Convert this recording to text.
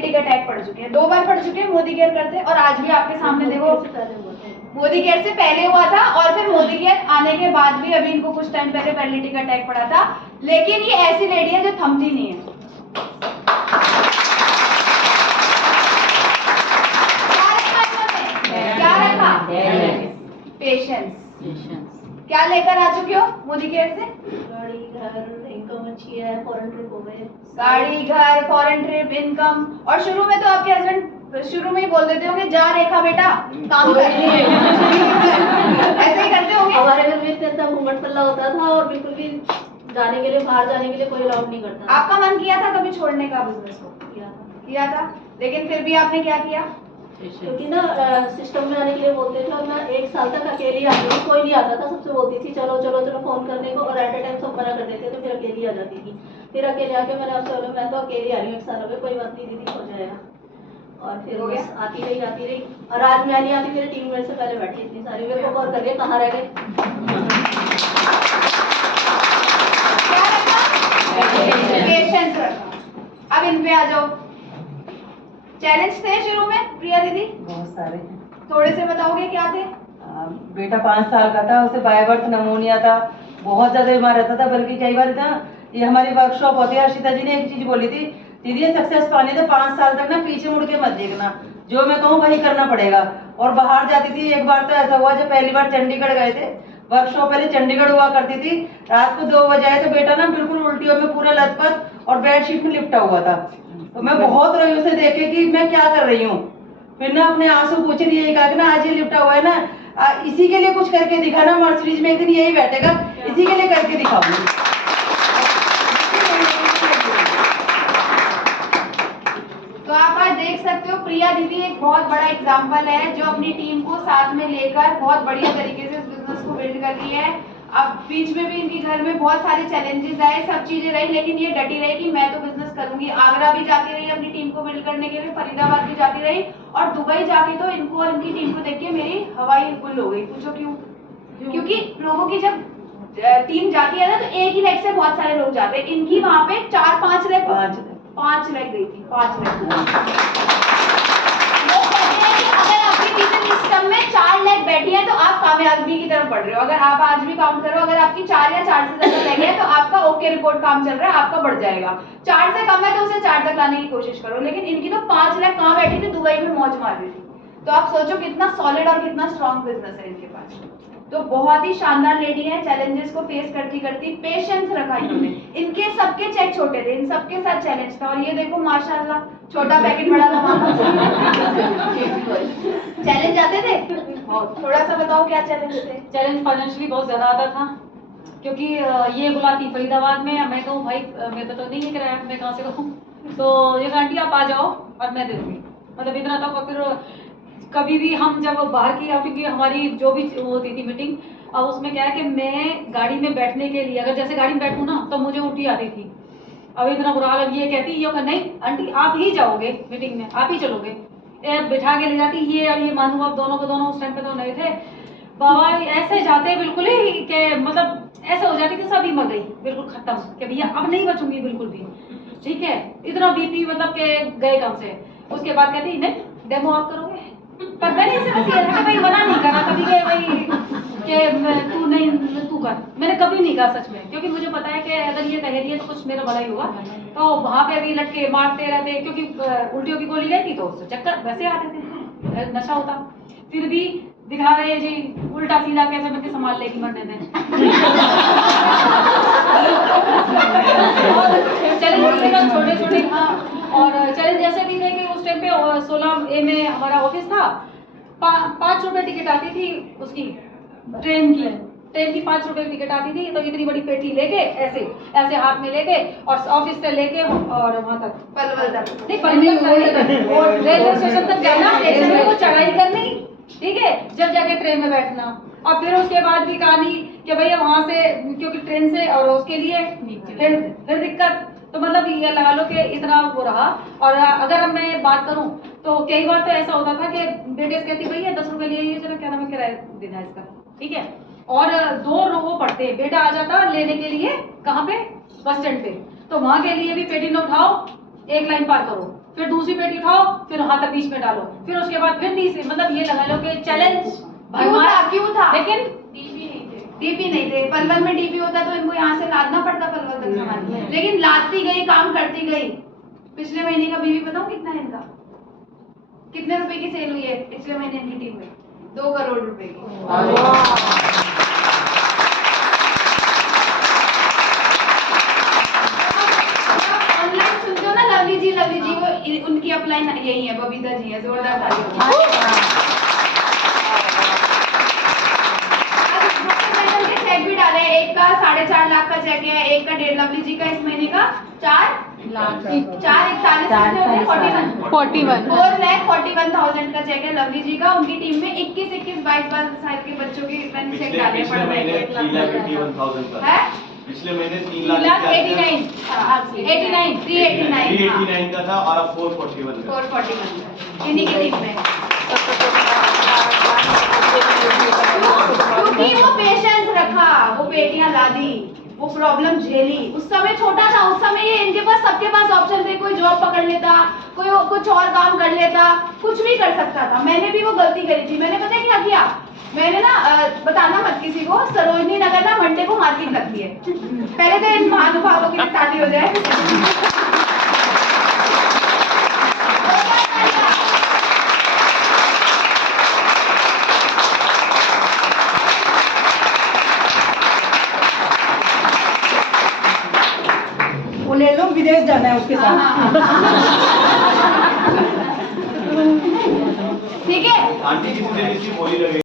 Paralytic attack पढ़ चुके हैं, 2 बार पढ़ चुके हैं मोदी केयर करते, और आज भी आपके सामने देखो मोदी केयर से पहले हुआ था और फिर मोदी केयर आने के बाद भी अभी इनको कुछ टाइम पहले पैरालिटिक अटैक पड़ा था। लेकिन ये ऐसी लेडी है जो थमती नहीं है। क्या रखा? पेशेंस। क्या लेकर आ चुके हो मोदी केयर से? गाड़ी, घर, इनकम अच्छी है, फॉरेन ट्रिप हो गए। गाड़ी, घर, फॉरेन ट्रिप, इनकम। और शुरू में तो आपके हस्बैंड शुरू में ही बोल देते होंगे, जा रेखा बेटा काम कर रही है। ऐसे ही करते होंगे। हमारे घर में इतना घूंघट पल्ला होता था और बिल्कुल भी जाने के लिए, बाहर जाने के लिए कोई अलाउड नहीं करता। आपका मन किया था कभी छोड़ने का बिजनेस को? किया था, लेकिन फिर भी आपने क्या किया? क्योंकि ना सिस्टम में आने के लिए बोलते थे और मैं 1 साल तक अकेली आती थी, कोई नहीं आता था, सबसे बोलती थी चलो चलो चलो फोन करने को, और एट ए टाइम सब मना कर देते थे, फिर अकेली आ जाती थी। फिर अकेले आके मैंने आपसे बोला मैं तो अकेली आ रही हूँ 1 साल हो गए, कोई बात नहीं दीदी हो जाएगा। और फिर बस आती रही और आज मैं नहीं आती, मेरे टीम मेट से पहले बैठी इतनी सारी, मेरे को कॉल करके कहाँ रह गए। पेशेंस रखा। अब इन पे आ जाओ। चैलेंज थे शुरू में प्रिया दीदी? बहुत सारे। थोड़े से बताओगे क्या थे? बेटा 5 साल का था, उसे बाय बर्थ नमोनिया था, बहुत ज्यादा बीमार रहता था, बल्कि कई बार था। ये हमारी वर्कशॉप होती है, हर्षिता जी ने एक चीज बोली थी, दीदी ये सक्सेस पानी तो 5 साल तक ना पीछे मुड़ के मत देखना, जो मैं कहूँ वही करना पड़ेगा। और बाहर जाती थी। एक बार तो ऐसा हुआ जब पहली बार चंडीगढ़ गए थे, वर्कशॉप पहले चंडीगढ़ हुआ करती थी, रात को 2 बजे आए तो बेटा ना बिल्कुल उल्टियों में पूरा लथपथ और बेडशीट में लिपटा हुआ था। तो मैं बहुत रोई उसे देखे कि मैं क्या कर रही हूँ। फिर ना अपने आंसू पूछे, यही कहा कि ना आज ये लिपटा हुआ है ना, इसी के लिए कुछ करके दिखाना, मर्सिडीज में एक दिन यही बैठेगा, इसी के लिए करके दिखाऊंगी। तो आप आज देख सकते हो प्रिया दीदी एक बहुत बड़ा एग्जाम्पल है, जो अपनी टीम को साथ में लेकर बहुत बढ़िया तरीके से इस बिजनेस को बिल्ड कर रही है। अब बीच में भी इनके घर में बहुत सारे चैलेंजेस आए, सब चीजें रही, लेकिन ये डटी रही कि मैं तो बिजनेस करूंगी। आगरा भी जाती रही अपनी टीम को बिल्ड करने के लिए, फरीदाबाद भी जाती रही, और दुबई जाके तो इनको और इनकी टीम को देख के मेरी हवाई गुल हो गई। पूछो क्यों? क्योंकि लोगों की जब टीम जाती है ना तो एक ही लेग से बहुत सारे लोग जाते हैं, इनकी वहां पे 4-5 लेग 5 लेग गई थी, 5 लेग। लोग कहते हैं कि अगर आपकी टीचिंग सिस्टम में 4 लेग बैठी है तो आप कामयाबी की तरफ बढ़ रहे हो। अगर आप आज भी काउंट करो, अगर आपकी 4 या 4 से ज्यादा लेग है तो आपका ओके रिपोर्ट काम चल रहा है, आपका बढ़ जाएगा। 4 से कम है तो उसे 4 तक लाने की कोशिश करो। लेकिन इनकी तो 5 लेग कहाँ बैठी थी? दुबई में मौज मार रही थी। तो आप सोचो कितना सॉलिड और कितना स्ट्रॉन्ग बिजनेस है इनके पास। तो बहुत ही शानदार लेडी है, चैलेंजेस को फेस करती करती पेशेंस रखा इन्होंने। इनके सबके चेक छोटे थे, इन सबके साथ चैलेंज था, और ये देखो माशाल्लाह छोटा पैकेट बड़ा धमाका। चैलेंज आते थे? थोड़ा सा बताओ क्या चैलेंज थे? चैलेंज फाइनेंशियली बहुत ज्यादा आता था, क्योंकि ये बुलाती फरीदाबाद में, मैं कहूँ भाई मेरे तो नहीं है किराया, मैं कहाँ से कहूँ, तो ये आंटी आप आ जाओ और मैं दे दूँगी, मतलब इतना तक। और फिर कभी भी हम जब बाहर की आउटिंग की हमारी जो भी होती थी मीटिंग, अब उसमें क्या है कि मैं गाड़ी में बैठने के लिए, अगर जैसे गाड़ी में बैठूँ ना तो मुझे उल्टी आती थी। अब इतना बुरा हाल, ये कहती ये नहीं आंटी आप ही जाओगे मीटिंग में, आप ही चलोगे, बिठा के ले जाती ये, और ये मानू आप दोनों को दोनों उस टाइम पे तो नए थे बाबा, ऐसे जाते बिल्कुल ही के मतलब ऐसे हो जाती कि सभी मर गई, बिल्कुल खत्म कि भैया अब नहीं बचूंगी बिल्कुल भी, ठीक है। इतना बीपी मतलब के गए कम से। उसके बाद कहती नहीं डेमो आप करोगे, पर मैंने इसे बस ये था भाई मना नहीं करा कभी के भाई कि तू नहीं तू कर, मैंने कभी नहीं कहा सच में, क्योंकि मुझे पता है कि अगर ये कह रही है तो कुछ मेरा भला ही होगा। तो वहाँ पे भी लटके मारते रहते, क्योंकि उल्टियों की गोली रहती तो उससे चक्कर वैसे आते थे, नशा होता। फिर भी दिखा रहे हैं जी उल्टा सीधा कैसे बच्चे संभाल लेगी मरने दें। चैलेंज छोटे छोटे, हाँ। और चैलेंज ऐसे भी थे कि उस टाइम पे 16A में हमारा ऑफिस था, 5 रुपए टिकट आती थी उसकी, ट्रेन की 5 रुपए की टिकट आती थी। तो इतनी बड़ी पेटी लेके ऐसे ऐसे हाथ में लेके और ऑफिस से लेके और वहां तक पलवल तक रेलवे स्टेशन तक जाना, स्टेशन को चढ़ाई करनी, ठीक है, जब जाके ट्रेन में बैठना। और फिर उसके बाद भी कहानी कि भैया वहां से, क्योंकि ट्रेन से और उसके लिए फिर दिक्कत, तो मतलब ये लगा लो कि इतना वो रहा। और अगर अब मैं बात करूं तो कई बार तो ऐसा होता था कि बेटे कहती भैया 10 रुपए लिए जरा, क्या नाम है, किराया देना इसका, ठीक है। और 2 रो पड़ते, बेटा आ जाता लेने के लिए, कहाँ पे, बस स्टैंड पे, तो वहां के लिए भी पेटी न उठाओ, एक लाइन पार करो, फिर दूसरी बेटी उठाओ, फिर हाथ तक बीच में डालो, फिर उसके बाद फिर तीसरी, मतलब ये लगा लो कि चैलेंज क्यों था लेकिन डीपी नहीं थे। पलवल में डीपी होता तो इनको यहाँ से लादना पड़ता पलवल तक सामान, लेकिन लादती गई, काम करती गई। पिछले महीने का बीवी बताऊं कितना है इनका, कितने रुपए की सेल हुई है पिछले महीने इनकी टीम में? 2 करोड़ रुपए की। ऑनलाइन सुनते हो ना लवली जी वो उनकी अपलाइन यही है, बबीता जी है। जोरदार तालियां। चेक भी डाले, एक का 4.5 लाख का चेक है, एक का 1.5 लवली जी का इस महीने का 4,41,000 का चेक है लवली जी का। उनकी टीम में 21 22 साल के बच्चों के मैंने चेक डाले पिछले महीने 3,81,000 का है। पिछले महीने 3,89,389 389 का था और अब 441 का 441 इन्हीं की टीम में। क्योंकि वो पेशेंस रखा, वो बेटियां लादी, वो प्रॉब्लम झेली। उस समय छोटा था, उस समय ये इनके पास, सबके पास ऑप्शन थे। कोई जॉब पकड़ लेता, कोई कुछ और काम कर लेता, कुछ भी कर सकता था। मैंने भी वो गलती करी थी। मैंने पता है क्या किया? मैंने ना बताना मत किसी को, सरोजनी नगर ना मंडे को मार्केट लगती है। पहले तो इन महानुभावों की ताली हो जाए। वो ले लो, विदेश जाना है उसके साथ। ठीक है। आंटी किसी दिन इसकी बोली लगे